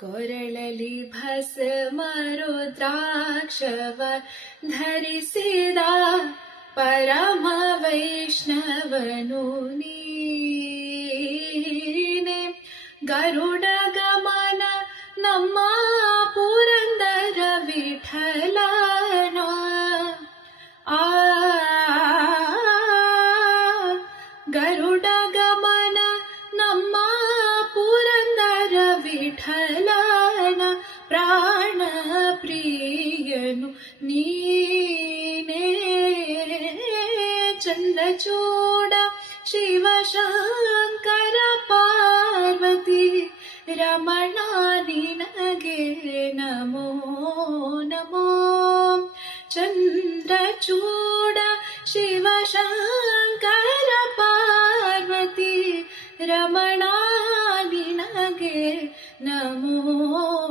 ಕೊರಳಲಿ ಭಸ್ಮ ರುದ್ರಾಕ್ಷವ ಧರಿಸಿದ ಪರಮ ವೈಷ್ಣವನು ನೀನೆ. ಗರುಡ ಗಮನ ನಮ್ಮ ಪುರಂದರ ವಿಠಲನ. ಗರುಡ ಗಮನ ನಮ್ಮ ಪುರಂದರ ವಿಠಲನ ಪ್ರಾಣ ಪ್ರಿಯನು ನೀನೇ. ಚಂದ್ರಚೂಡ ಶಿವಶಂಕರ ಪಾರ್ವತಿ ರಮಣ ನಿನಗೆ ನಮೋ ನಮೋ. ಚಂದ್ರಚೂಡ ಶಿವಶಂಕರ ಪಾರ್ವತಿ ರಮಣ ನಿನಗೆ ನಮೋ